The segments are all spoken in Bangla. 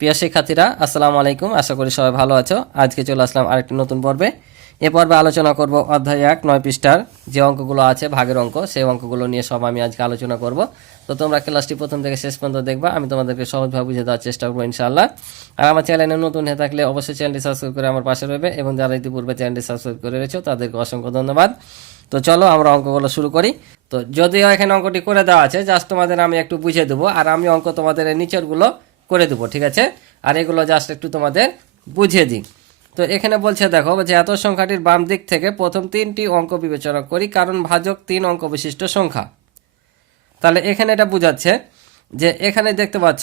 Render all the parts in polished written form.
প্রিয় শিক্ষার্থীরা, আসসালামু আলাইকুম। আশা করি সবাই ভালো আছো। আজকে চলে আসলাম আরেকটি নতুন পর্বে। এ পর্বে আলোচনা করব অধ্যায় 1 9 পৃষ্ঠার যে অঙ্কগুলো আছে, ভাগের অঙ্ক, সেই অঙ্কগুলো নিয়ে সব আমি আজকে আলোচনা করব। তো তোমরা ক্লাসটি প্রথম থেকে শেষ পর্যন্ত দেখবা, আমি তোমাদেরকে সহজভাবে বুঝিয়ে দেওয়ার চেষ্টা করবো ইনশাআল্লাহ। আর আমার চ্যানেলে নতুন হয়ে থাকলে অবশ্যই চ্যানেলটি সাবস্ক্রাইব করে আমার পাশে রইবে, এবং যারা ইতিপূর্বে চ্যানেলটি সাবস্ক্রাইব করে রয়েছে তাদেরকে অসংখ্য ধন্যবাদ। তো চলো আমরা অঙ্কগুলো শুরু করি। তো যদিও এখানে অঙ্কটি করে দেওয়া আছে, জাস্ট তোমাদের আমি একটু বুঝিয়ে দেবো, আর আমি অঙ্ক তোমাদের নিচেরগুলো করে দেবো, ঠিক আছে? আর এগুলো জাস্ট একটু তোমাদের বুঝিয়ে দিই। তো এখানে বলছে, দেখো যে এত সংখ্যাটির বাম দিক থেকে প্রথম 3টি অঙ্ক বিবেচনা করি, কারণ ভাজক 3 অঙ্ক বিশিষ্ট সংখ্যা। তাহলে এখানে এটা বোঝাচ্ছে যে এখানে দেখতে পাচ্ছ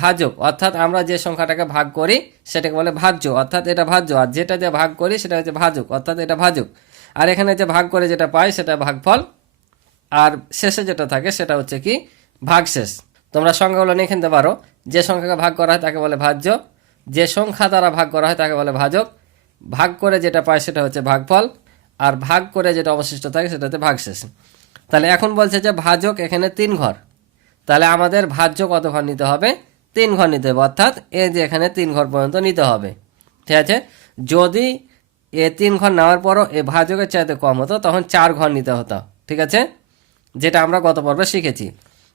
ভাজক, অর্থাৎ আমরা যে সংখ্যাটাকে ভাগ করি সেটাকে বলে ভাজ্য, অর্থাৎ এটা ভাজ্য। আর যেটা যে ভাগ করি সেটা হচ্ছে ভাজক, অর্থাৎ এটা ভাজক। আর এখানে যে ভাগ করে যেটা পাই সেটা ভাগফল, আর শেষে যেটা থাকে সেটা হচ্ছে কি ভাগশেষ। তোমরা সংখ্যাগুলো নিয়ে খেলতে পারো। যে সংখ্যাকে ভাগ করা হয় তাকে বলে ভাজ্য, যে সংখ্যা দ্বারা ভাগ করা হয় তাকে বলে ভাজক, ভাগ করে যেটা পায় সেটা হচ্ছে ভাগফল, আর ভাগ করে যেটা অবশিষ্ট থাকে সেটা হচ্ছে ভাগশেষ। তাহলে এখন বলছে যে ভাজক এখানে 3 ঘর, তাহলে আমাদের ভাজ্য কত ঘর নিতে হবে? 3 ঘর নিতে হবে, অর্থাৎ এই যে এখানে 3 ঘর পর্যন্ত নিতে হবে, ঠিক আছে? যদি 3 ঘর নেওয়ার পরও এ ভাজকের চাইতে কম হতো তখন 4 ঘর নিতে হতো, ঠিক আছে? যেটা আমরা গত পর্বে শিখেছি।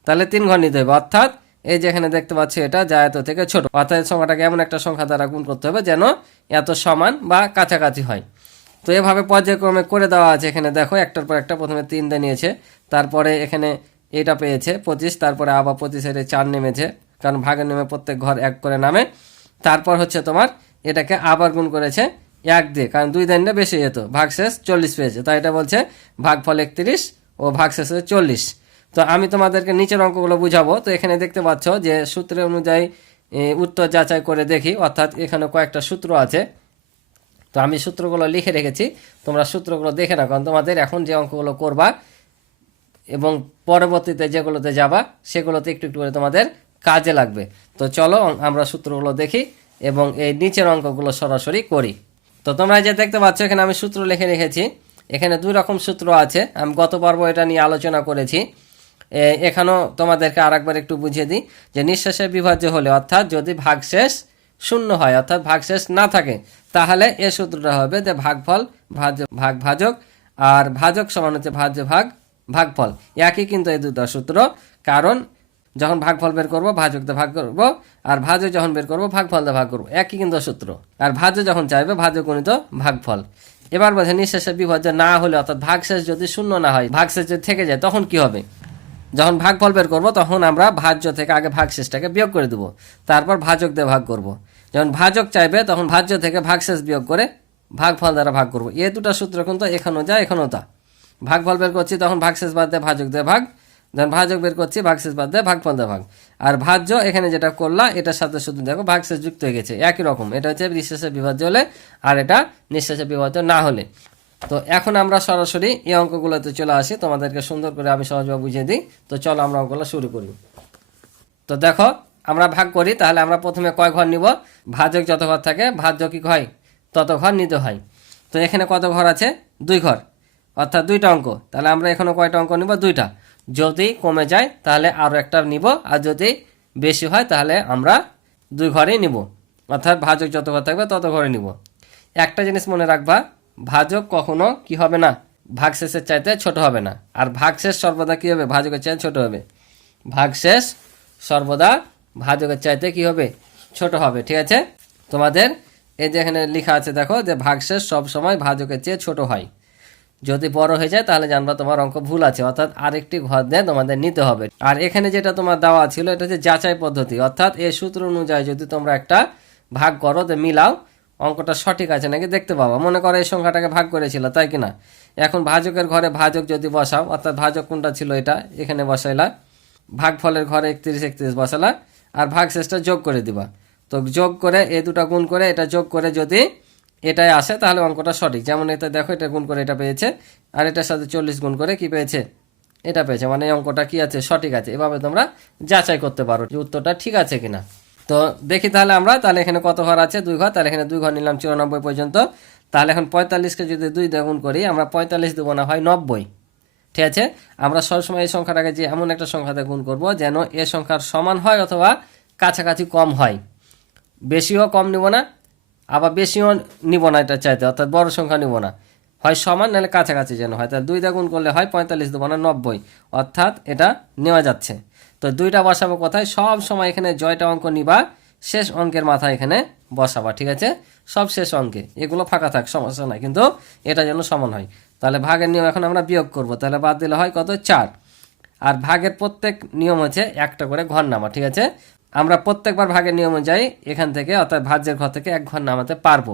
তাহলে 3 ঘর নিতে হবে, অর্থাৎ এই যেখানে দেখতে পাচ্ছি এটা যা এত থেকে ছোট, অর্থাৎ সংখ্যাটাকে এমন একটা সংখ্যা দ্বারা গুণ করতে হবে যেন এত সমান বা কাছাকাছি হয়। তো এভাবে পর্যায়ক্রমে করে দেওয়া আছে। এখানে দেখো একটার পর একটা, প্রথমে 3 দিয়ে নিয়েছে, তারপরে এখানে এটা পেয়েছে 25, তারপরে আবার 25-এর 4 নেমেছে, কারণ ভাগের নেমে প্রত্যেক ঘর 1 করে নামে। তারপর হচ্ছে তোমার এটাকে আবার গুণ করেছে 1 দিয়ে, কারণ 2 দিনটা বেশি যেত, ভাগশেষ 40 পেয়েছে, তাই এটা বলছে ভাগফল 31 ও ভাগশেষে 40। তো আমি তোমাদেরকে নিচের অঙ্কগুলো বুঝাবো। তো এখানে দেখতে পাচ্ছ যে সূত্রের অনুযায়ী উত্তর যাচাই করে দেখি, অর্থাৎ এখানে কয়েকটা সূত্র আছে। তো আমি সূত্রগুলো লিখে রেখেছি, তোমরা সূত্রগুলো দেখে নাও, কারণ তোমাদের এখন যে অঙ্কগুলো করবা এবং পরবর্তীতে যেগুলোতে যাবা সেগুলোতে একটু একটু করে তোমাদের কাজে লাগবে। তো চলো আমরা সূত্রগুলো দেখি এবং এই নিচের অঙ্কগুলো সরাসরি করি। তো তোমরা যে দেখতে পাচ্ছ এখানে আমি সূত্র লিখে রেখেছি। এখানে 2 রকম সূত্র আছে, আমি গত পর্ব এটা নিয়ে আলোচনা করেছি। এখানেও তোমাদেরকে আরেকবার একটু বুঝিয়ে দিই যে নিঃশেষে বিভাজ্য হলে, অর্থাৎ যদি ভাগশেষ শূন্য হয়, অর্থাৎ ভাগশেষ না থাকে, তাহলে এ সূত্রটা হবে যে ভাগফল ভাগ ভাজক, আর ভাজক সমান হচ্ছে ভাজ্য ভাগ ভাগফল। একই কিন্তু এই দুটো সূত্র, কারণ যখন ভাগফল বের করবো ভাজক দিয়ে ভাগ করবো, আর ভাজক যখন বের করবো ভাগফল দিয়ে ভাগ করবো, একই কিন্তু সূত্র। আর ভাজ্য যখন চাইবে ভাজ্য গণিত ভাগফল। এবার বলছে নিঃশেষে বিভাজ্য না হলে, অর্থাৎ ভাগশেষ যদি শূন্য না হয়, ভাগশেষ যদি থেকে যায়, তখন কি হবে? যখন ভাগফল বের করবো তখন আমরা ভাজ্য থেকে আগে ভাগশেষটাকে বিয়োগ করে দেবো, তারপর ভাজক দিয়ে ভাগ করব। যখন ভাজক চাইবে তখন ভাজ্য থেকে ভাগশেষ বিয়োগ করে ভাগফল দ্বারা ভাগ করব। এই দুটো সূত্র কিন্তু এখানেও যা এখানেও তা। ভাগফল বের করছি তখন ভাগশেষ বাদ দিয়ে ভাজক দিয়ে ভাগ, যখন ভাজক বের করছি ভাগশেষ বাদ দিয়ে ভাগফল দিয়ে ভাগ। আর ভাজ্য এখানে যেটা করলা এটার সাথে শুধু দেখো ভাগশেষ যুক্ত হয়ে গেছে, একই রকম। এটা হচ্ছে নিঃশেষে বিভাজ্য হলে, আর এটা নিঃশেষে বিভাজ্য না হলে। তো এখন আমরা সরাসরি এই অঙ্কগুলোতে চলে আসি, তোমাদেরকে সুন্দর করে আমি সহজভাবে বুঝিয়ে দিই। তো চলো আমরা অঙ্কগুলো শুরু করি। তো দেখো আমরা ভাগ করি, তাহলে আমরা প্রথমে কয় ঘর নিব? ভাজক যত ঘর থাকে ভাজ্য কি হয় তত ঘর নিতে হয়। তো এখানে কত ঘর আছে? 2 ঘর, অর্থাৎ 2টা অঙ্ক। তাহলে আমরা এখানে কয়টা অঙ্ক নিব? 2টা। যদি কমে যায় তাহলে আরও একটা নিব, আর যদি বেশি হয় তাহলে আমরা 2 ঘরেই নিব, অর্থাৎ ভাজক যত ঘর থাকবে তত ঘরে নিব। একটা জিনিস মনে রাখবা, ভাজক কখনো কি হবে না, ভাগশেষের চাইতে ছোট হবে না। আর ভাগশেষ সর্বদা কি হবে? ভাজকের চাইতে ছোট হবে। ভাগশেষ সর্বদা ভাজকের চাইতে কি হবে? ছোট হবে, ঠিক আছে? তোমাদের এই যে এখানে লেখা আছে দেখো যে ভাগশেষ সব সময় ভাজকের চেয়ে ছোট হয়। যদি বড় হয়ে যায় তাহলে জানবা তোমার অঙ্ক ভুল আছে, অর্থাৎ আরেকটি ঘর দিয়ে তোমাদের নিতে হবে। আর এখানে যেটা তোমার দেওয়া ছিল এটা হচ্ছে যাচাই পদ্ধতি, অর্থাৎ এই সূত্র অনুযায়ী যদি তোমরা একটা ভাগ করো, তো মিলাও অঙ্কটা সঠিক আছে নাকি দেখতে পাবা। মনে করো এই সংখ্যাটাকে ভাগ করেছিল, তাই কিনা? এখন ভাজকের ঘরে ভাজক যদি বসাও, অর্থাৎ ভাজক কোনটা ছিল এটা এখানে বসাইলা, ভাগফলের ঘরে 31 বসালা, আর ভাগশেষটা যোগ করে দিবা। তো যোগ করে এই দুটো গুণ করে এটা যোগ করে যদি এটাই আসে তাহলে অঙ্কটা সঠিক। যেমন এটা দেখো, এটা গুণ করে এটা পেয়েছে, আর এটার সাথে 40 গুণ করে কি পেয়েছে? এটা পেয়েছে, মানে এই অঙ্কটা কি আছে? সঠিক আছে। এভাবে তোমরা যাচাই করতে পারো যে উত্তরটা ঠিক আছে কিনা। তো দেখি তাহলে আমরা, তাহলে এখানে কত ঘর আছে? 2 ঘর। তাহলে এখানে 2 ঘর নিলাম 94 পর্যন্ত। তাহলে এখন 45কে যদি 2 দিয়ে গুণ করি, আমরা 45 দেবো না, হয় 90, ঠিক আছে? আমরা সবসময় এই সংখ্যাটাকে যে এমন একটা সংখ্যাতে গুণ করব যেন এ সংখ্যার সমান হয় অথবা কাছাকাছি কম হয়। বেশিও কম নিব না, আবার বেশিও নিব না, এটা চাইতে অর্থাৎ বড় সংখ্যা নিব না, হয় সমান নাহলে কাছাকাছি যেন হয়। তাহলে 2 দিয়ে গুণ করলে হয় 45 দেবো না 90, অর্থাৎ এটা নেওয়া যাচ্ছে। তো 2টা বসাবো কোথায়? সব সময় এখানে জয়টা অঙ্ক নিবা, শেষ অঙ্কের মাথায় এখানে বসাবা, ঠিক আছে? সব শেষ অঙ্কে, এগুলো ফাঁকা থাক সমস্যা নাই, কিন্তু এটা যেন সমান হয়। তাহলে ভাগের নিয়ম এখন আমরা বিয়োগ করব, তাহলে বাদ দিলে হয় কত? 4। আর ভাগের প্রত্যেক নিয়ম হচ্ছে একটা করে ঘর নামা, ঠিক আছে? আমরা প্রত্যেকবার ভাগের নিয়ম অনুযায়ী এখান থেকে অর্থাৎ ভাজ্যের ঘর থেকে এক ঘর নামাতে পারবো,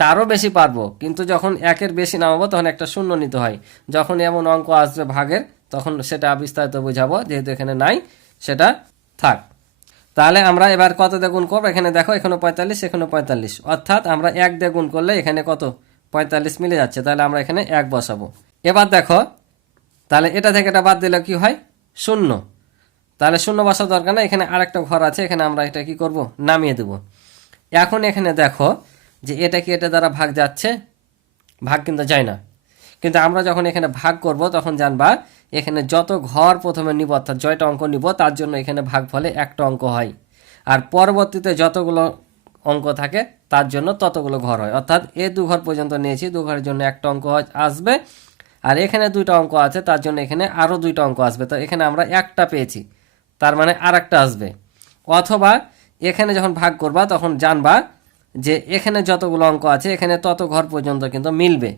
তারও বেশি পারবো, কিন্তু যখন একের বেশি নামাবো তখন একটা শূন্য নিতে হয়। যখন এমন অঙ্ক আসবে ভাগের, তখন সেটা বিস্তারিত বুঝাবো, যেহেতু এখানে নাই সেটা থাক। তাহলে আমরা এবার কত দিয়ে গুণ করবো? এখানে দেখো, এখানে 45, এখানে 45, অর্থাৎ আমরা 1 দিয়ে গুণ করলে এখানে কত? 45 মিলে যাচ্ছে, তাহলে আমরা এখানে 1 বসাবো। এবার দেখো, তাহলে এটা থেকে এটা বাদ দিলে কি হয়? শূন্য। তাহলে শূন্য বসার দরকার না, এখানে আরেকটা ঘর আছে, এখানে আমরা এটা কি করব? নামিয়ে দেব। এখন এখানে দেখো যে এটা কি এটা দ্বারা ভাগ যাচ্ছে? ভাগ কিন্তু যায় না। কিন্তু আমরা যখন এখানে ভাগ করব তখন জানবা এখানে যত ঘর প্রথমে নিব অর্থাৎ জয়টা অঙ্ক নিব, তার জন্য এখানে ভাগ ফলে একটা অঙ্ক হয়, আর পরবর্তীতে যতগুলো অঙ্ক থাকে তার জন্য ততগুলো ঘর হয়। অর্থাৎ এ 2 ঘর পর্যন্ত নিয়েছি, 2 ঘরের জন্য একটা অঙ্ক আসবে, আর এখানে 2টা অঙ্ক আছে তার জন্য এখানে আরও 2টা অঙ্ক আসবে। তো এখানে আমরা একটা পেয়েছি, তার মানে আর একটা আসবে। অথবা এখানে যখন ভাগ করবা তখন জানবা যে এখানে যতগুলো অঙ্ক আছে এখানে তত ঘর পর্যন্ত কিন্তু মিলবে।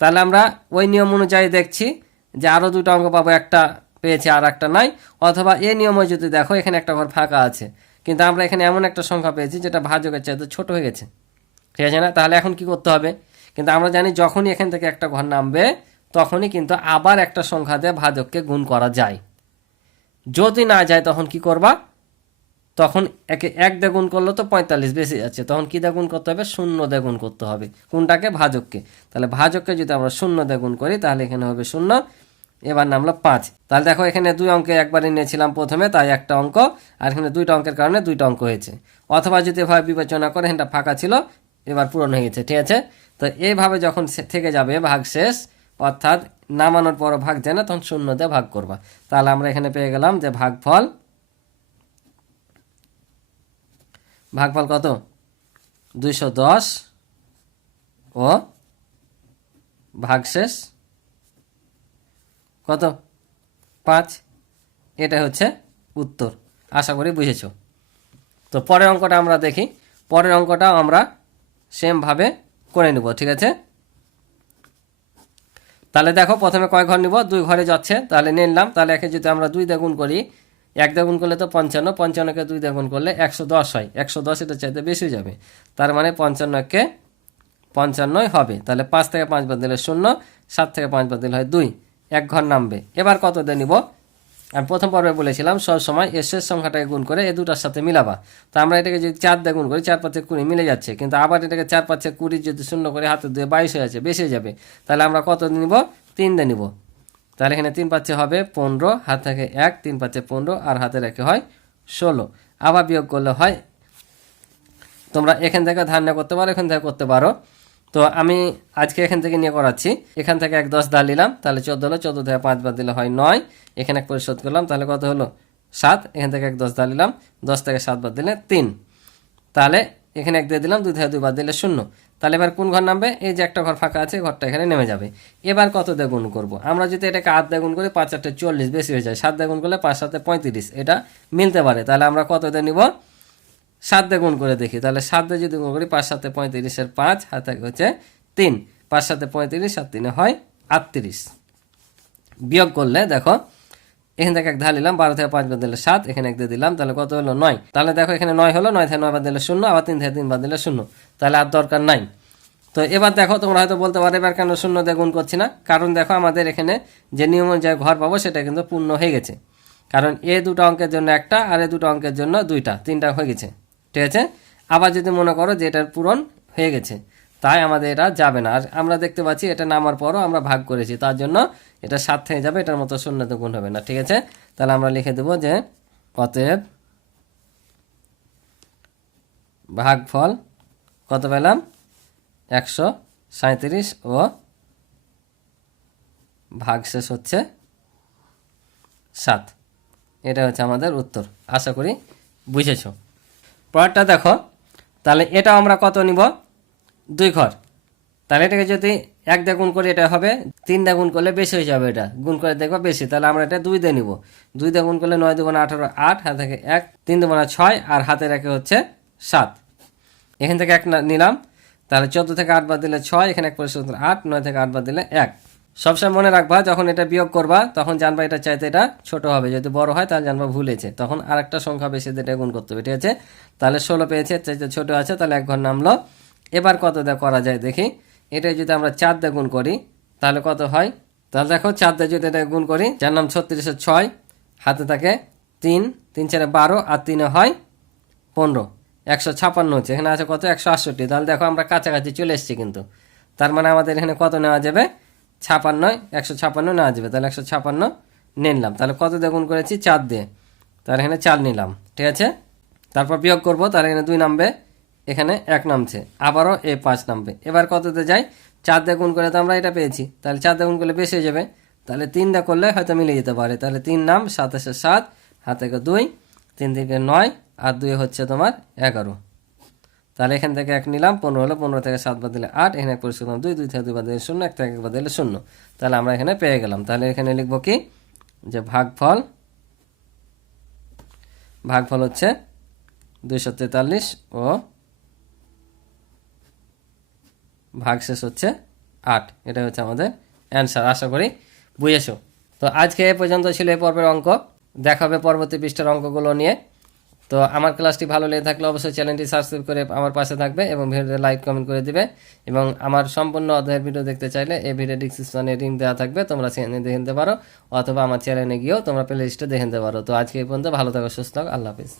তাহলে আমরা ওই নিয়ম অনুযায়ী দেখছি যে আরও 2টা অঙ্ক পাবো, একটা পেয়েছি আর একটা নাই। অথবা এই নিয়মে যদি দেখো এখানে একটা ঘর ফাঁকা আছে, কিন্তু আমরা এখানে এমন একটা সংখ্যা পেয়েছি যেটা ভাজকের চাইতে ছোট হয়ে গেছে, ঠিক আছে না? তাহলে এখন কি করতে হবে? কিন্তু আমরা জানি যখনই এখান থেকে একটা ঘর নামবে তখনই কিন্তু আবার একটা সংখ্যা দিয়ে ভাজককে গুণ করা যায়। যদি না যায় তখন কি করবা? তখন একে 1 দিয়ে গুণ করলে তো 45 বেশি যাচ্ছে, তখন কি দিয়ে গুণ করতে হবে? 0 দিয়ে গুণ করতে হবে। কোনটাকে? ভাজককে। তাহলে ভাজককে যদি আমরা 0 দিয়ে গুণ করি তাহলে এখানে হবে 0, এবার নামলো 5। তাহলে দেখো এখানে 2 অঙ্কে একবারে নিয়েছিলাম প্রথমে, তাই একটা অঙ্ক, আর এখানে 2টা অঙ্কের কারণে 2টা অঙ্ক হয়েছে। অথবা যদি এভাবে বিবেচনা করে এখানটা ফাঁকা ছিল, এবার পূরণ হয়ে গেছে, ঠিক আছে? তো এইভাবে যখন থেকে যাবে ভাগ শেষ, অর্থাৎ নামানোর পর ভাগ যায় না, তখন 0 দিয়ে ভাগ করবা। তাহলে আমরা এখানে পেয়ে গেলাম যে ভাগফল কত? 210 ও ভাগশেষ কত? 5। এটা হচ্ছে উত্তর। আশা করি বুঝেছ। তো পরের অঙ্কটা আমরা দেখি। পরের অঙ্কটাও আমরা সেমভাবে করে নেব, ঠিক আছে? তাহলে দেখো প্রথমে কয় ঘর নিব? 2 ঘরে যাচ্ছে, তাহলে নিলাম। তাহলে একে যদি আমরা 2 দিয়ে গুণ করি, 1 দিয়ে গুণ করলে তো 55, 55কে 2 দিয়ে গুণ করলে 110 হয়। 110 এটা চাইতে বেশি যাবে, তার মানে 55কে 55 হবে। তাহলে 5 থেকে 5 বাদ দিলে 0, 7 থেকে 5 বাদ দিলে হয় 2, 1 ঘর নামবে। এবার কত দিয়ে নিব? আমি প্রথম পর্বে বলেছিলাম সব সময় এর শেষ সংখ্যাটাকে গুণ করে এই দুটার সাথে মিলাবা। তো আমরা এটাকে যদি 4 দিয়ে গুণ করি, 4 5 20 মিলে যাচ্ছে, কিন্তু আবার এটাকে 4 5 20 যদি শূন্য করে হাতে দিয়ে 22 হয়ে যাচ্ছে, বেশি হয়ে যাবে। তাহলে আমরা কত নিব? 3 দিয়ে নিব। তাহলে এখানে 3 5 হবে 15, হাত থেকে 1, 3 5 15, আর হাতে রেখে হয় 16। আবার বিয়োগ করলে হয়, তোমরা এখান থেকে ধারণা করতে পারো, এখান থেকে করতে পারো। তো আমি আজকে এখান থেকে নিয়ে করাচ্ছি। এখান থেকে 1 10 দা নিলাম, তাহলে 14 হলো, 14 থেকে 5 বাদ দিলে হয় 9, এখানে এক পরিশোধ করলাম, তাহলে কত হলো? 7। এখান থেকে 1 10 দা নিলাম, 10 থেকে 7 বাদ দিলে 3, তাহলে এখানে 1 দিয়ে দিলাম, 2 থেকে 2 বাদ দিলে 0। তাহলে এবার কোন ঘর নামবে? এই যে একটা ঘর ফাঁকা আছে, ঘরটা এখানে নেমে যাবে। এবার কত দিয়ে গুণ করবো? আমরা যদি এটাকে 8 দিয়ে গুণ করি 5 8 40, বেশি হয়ে যায়। 7 দিয়ে গুণ করলে 5 7 35, এটা মিলতে পারে। তাহলে আমরা কত দিয়ে নিব? 7 দিয়ে গুণ করে দেখি। তাহলে 7 দিয়ে যদি গুণ করি, 5 7 35 এর 5, হাতে হচ্ছে 3, 5 7 35, 7 3 হয় 38। বিয়োগ করলে দেখো এখান থেকে 1 ধার নিলাম, 12 থেকে 5 বাদ দিলে 7, এখানে 1 দিয়ে দিলাম, তাহলে কত হলো? 9। তাহলে দেখো এখানে 9 হলো, 9 থেকে 9 বাদ দিলে 0, আবার 3 থেকে 3 বাদ দিলে 0, তাহলে আর দরকার নাই। তো এবার দেখো তোমরা হয়তো বলতে পারো এবার কেন 0 দিয়ে গুণ করছি না? কারণ দেখো আমাদের এখানে যে নিয়ম অনুযায়ী ঘর পাবো সেটা কিন্তু পূর্ণ হয়ে গেছে। কারণ এ 2টা অঙ্কের জন্য একটা, আর এ 2টা অঙ্কের জন্য 2টা, 3টা হয়ে গেছে, ঠিক আছে? আবার যদি মনে করো যে এটার পূরণ হয়ে গেছে, তাই আমাদের এটা যাবে না। আর আমরা দেখতে পাচ্ছি এটা নামার পরও আমরা ভাগ করেছি, তার জন্য এটা 7 থেকে যাবে, এটার মতো 0 গুণ হবে না, ঠিক আছে? তাহলে আমরা লিখে দেবো যে অতএব ভাগফল কত পেলাম? 137 ও ভাগশেষ হচ্ছে 7। এটা হচ্ছে আমাদের উত্তর। আশা করি বুঝেছ। পরেরটা দেখো, তাহলে এটা আমরা কত নিব, 2 ঘর। তাহলে এটাকে যদি 1 দিয়ে গুণ করি এটা হবে, 3 দিয়ে গুণ করলে বেশি হয়ে যাবে, এটা গুণ করে দেখবো বেশি, তাহলে আমরা এটা 2 দিয়ে নিব। 2 দিয়ে গুণ করলে 9 2 18, 8 হাত থেকে 1, 3 2 6 আর হাতে রেখে হচ্ছে 7। এখান থেকে 1 নিলাম, তাহলে 14 থেকে 8 বাদ দিলে 6, এখানে 1 পরিষ্কার 8, 9 থেকে 8 বাদ দিলে 1। সবসময় মনে রাখবা যখন এটা বিয়োগ করবা তখন জানবা এটা চাইতে এটা ছোট হবে, যদি বড় হয় তাহলে জানবা ভুলেছে, তখন আরেকটা সংখ্যা বেশি দিয়ে এটা গুণ করতে হবে, ঠিক আছে। তাহলে 16 পেয়েছে, চাইতে ছোট আছে, তাহলে 1 ঘর নামলো। এবার কত দিয়ে করা যায় দেখি, এটা যদি আমরা 4 দিয়ে গুণ করি তাহলে কত হয়, তাহলে দেখো 4 দিয়ে যদি এটা গুণ করি, 4 নাম 36, 6 হাতে থাকে 3, 3 4 12 আর 3 হয় 15, 156 হচ্ছে, এখানে আছে কত 168। তাহলে দেখো আমরা কাছাকাছি চলে এসেছি কিন্তু, তার মানে আমাদের এখানে কত নেওয়া যাবে, 56, 156 নেওয়া যাবে, তাহলে 156 নিলাম। তাহলে কত দিয়ে গুণ করেছি, 4 দিয়ে, তাহলে এখানে 4 নিলাম, ঠিক আছে। তারপর বিয়োগ করব, তাহলে এখানে 2 নামবে, এখানে 1 নামছে, আবারও 5 নামবে। এবার কততে যাই, 4 দিয়ে গুণ করে তো আমরা এটা পেয়েছি, তাহলে 4 দিয়ে গুণ করলে বেশি হয়ে যাবে, তাহলে 3 দিয়ে করলে হয়তো মিলে যেতে পারে, তাহলে 3 নাম 7 7, হাত থেকে 2, 3 থেকে 9 আর 2 হচ্ছে তোমার 11। তাহলে এখান থেকে 1 নিলাম, 15 হলো, 15 থেকে 7 বাদ দিলে 8, এখানে পরিষ্কার 2, 2 থেকে 2 বাদ দিলে 0, 1 থেকে 1 বাদ দিলে 0। তাহলে আমরা এখানে পেয়ে গেলাম। তাহলে এখানে লিখবো কি, যে ভাগফল হচ্ছে 243 ও ভাগশেষ হচ্ছে 8, এটা হচ্ছে আমাদের অ্যান্সার। আশা করি বুঝেছো। তো আজকে এ পর্যন্ত ছিল এই পর্বের অঙ্ক, দেখা হবে পরবর্তী পৃষ্ঠার অঙ্কগুলো নিয়ে। তো আমার ক্লাসটি ভালো লেগে থাকলে অবশ্যই চ্যানেলটি সাবস্ক্রাইব করে আমার পাশে থাকবে এবং ভিডিওতে লাইক কমেন্ট করে দিবে, এবং আমার সম্পূর্ণ অধ্যায়ের ভিডিও দেখতে চাইলে এই ভিডিও ডিসক্রিপশনে লিংক দেওয়া থাকবে, তোমরা সেখানে দেখে নিতে পারো, অথবা আমার চ্যানেলে গিয়েও তোমরা প্লে লিস্টে দেখে নিতে পারো। তো আজকে এই পর্যন্ত, ভালো থাকো, সুস্থ থাকো, আল্লাহ হাফিজ।